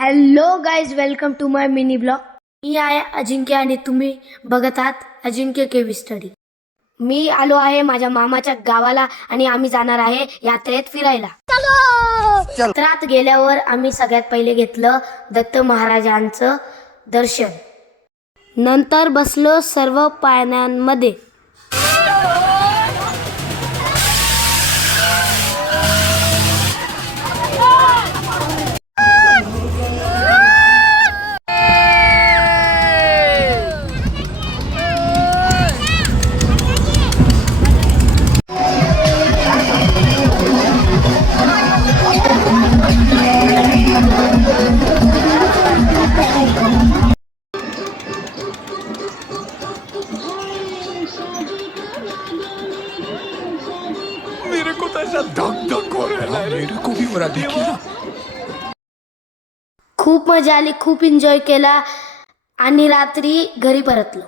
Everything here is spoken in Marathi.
Hello guys, welcome to my mini blog. मी आहे अजिंक्य आणि तुम्ही बघत आहात अजिंक्य केवी स्टडी. मी आलो आहे माझ्या मामाच्या गावाला आणि आम्ही जाणार आहे यात्रेत फिरायला. यात्रात गेल्यावर आम्ही सगळ्यात पहिले घेतलं दत्त महाराजांचं दर्शन. नंतर बसलो सर्व पाळण्यांमध्ये. मेरे को तो ऐसा धक धक हो रहा है. मेरे को भी हो रहा, देखिए ना. खूप मजा आली, खूप एन्जॉय केला आणि रात्री घरी परतलो.